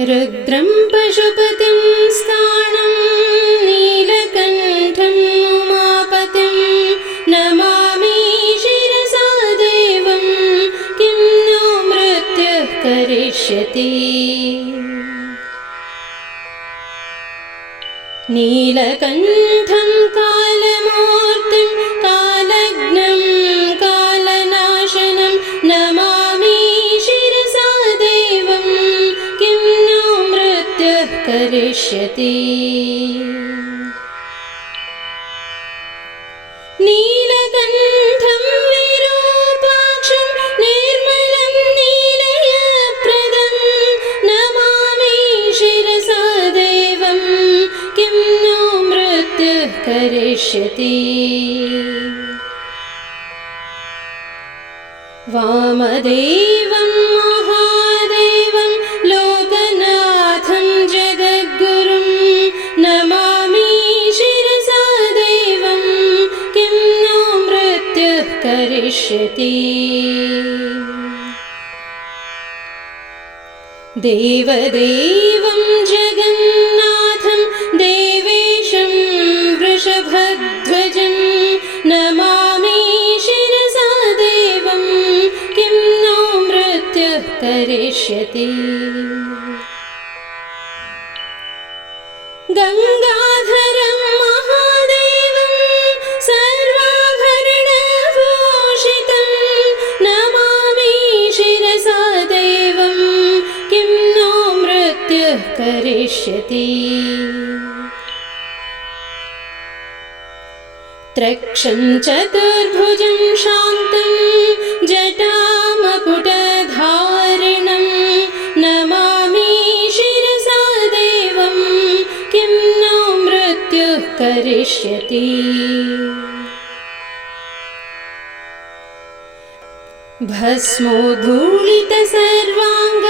रुद्रं पशुपतिं स्थाणं नीलकण्ठम् उमापतिं। नमामि शिरसा देवं किं नो मृत्युः करिष्यति। नीलकण्ठं कालमूर्तिं करिष्यति नीलकण्ठं विरूपाक्षं निर्मलं नीलयप्रदं। नमामि शिरसा देवं किं नो मृत्युः करिष्यति। वामदेवं करिष्यति देवदेवं जगन्नाथं देवेशं वृषभध्वजं नमामि शिरसा देवं किं नो मृत्युः करिष्यति गङ्गाधरं करिष्यति त्रक्षं चतुर्भुजं शान्तं जटामकुटधारिणं। नमामि शिरसा देवं किं नो मृत्युः करिष्यति। भस्मोद्धूलितसर्वाङ्गं नागाभरणभूषितं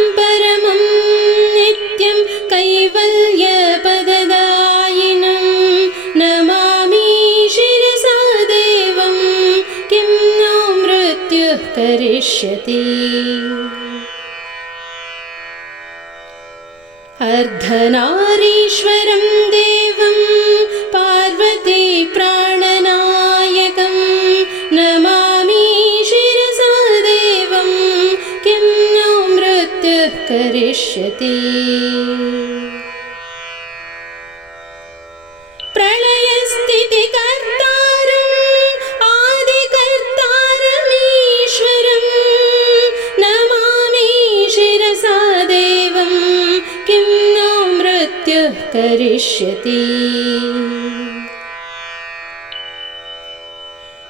करिष्यति। अर्धनारीश्वरं देवं पार्वती प्राणनायकं नमामि शिरसा देवं किं नो मृत्युः करिष्यति करिष्यति।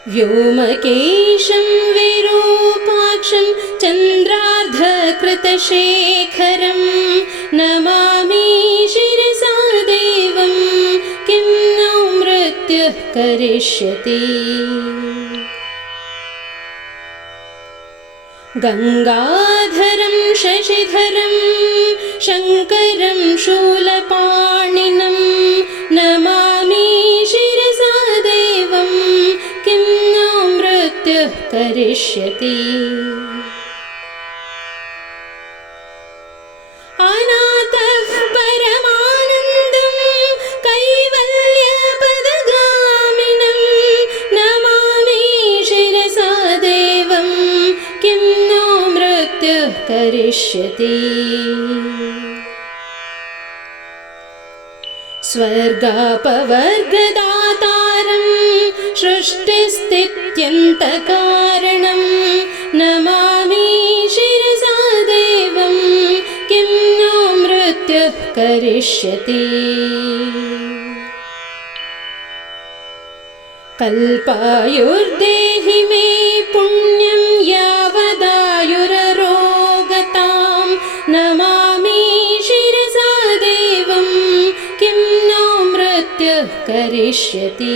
व्योमकेशं विरूपाक्षं चन्द्रार्धकृतशेखरं नमामि शिरसा देवं किं नो मृत्युः करिष्यति। गङ्गाधरं शशिधरं शङ्करं शूलपाणिनं परमानन्दं कैवल्यपदगामिनं नमामि शिरसा देवं किं नो मृत्युः करिष्यति। स्वर्गापवर्गदातारं सृष्टिस्थित्यन्तकारणं नमामि शिरसा देवं किं नो मृत्युः करिष्यति कल्पायुर्देहि मे पुण्यं यावदायुररोगतां नमामि शिरसा देवं किं नो मृत्युः करिष्यति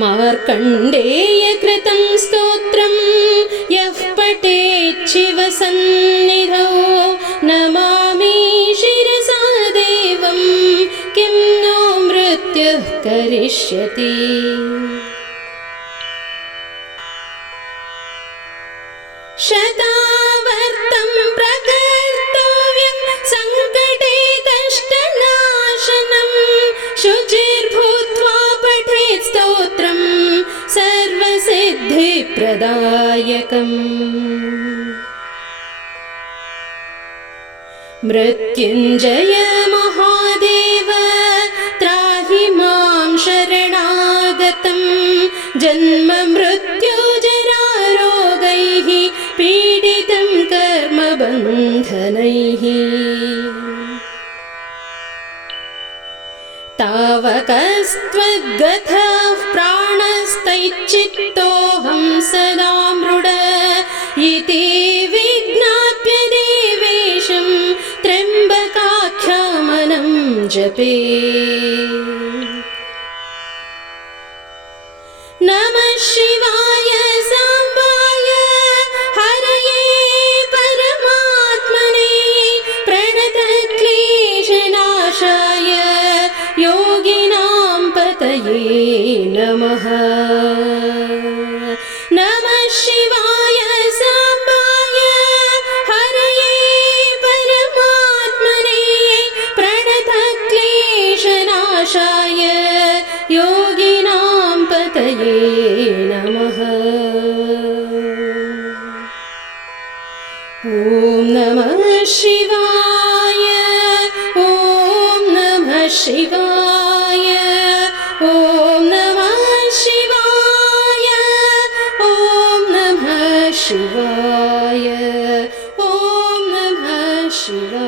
मार्कण्डेयकृतं स्तोत्रं यः पठेच्छिवसन्निधौ नमामि शिरसा देवं किं नो मृत्युः करिष्यति शुचिर्भूत्वा पठेत् स्तोत्रं सर्वसिद्धिप्रदायकम्। मृत्युञ्जय महादेव त्राहि मां शरणागतं। जन्म तावकस्त्वद्गतः प्राणस्तैच्चित्तोऽहं सदा मृड इति विज्ञाप्य देवेशं त्र्यम्बकाख्यामनं जपे पतये नमः। नमः शिवाय साम्बाय। हरये परमात्मने प्रणतक्लेशनाशाय। योगिनां पतये नमः। ॐ नमः शिवाय। ॐ नमः शिवाय नमः शिवाय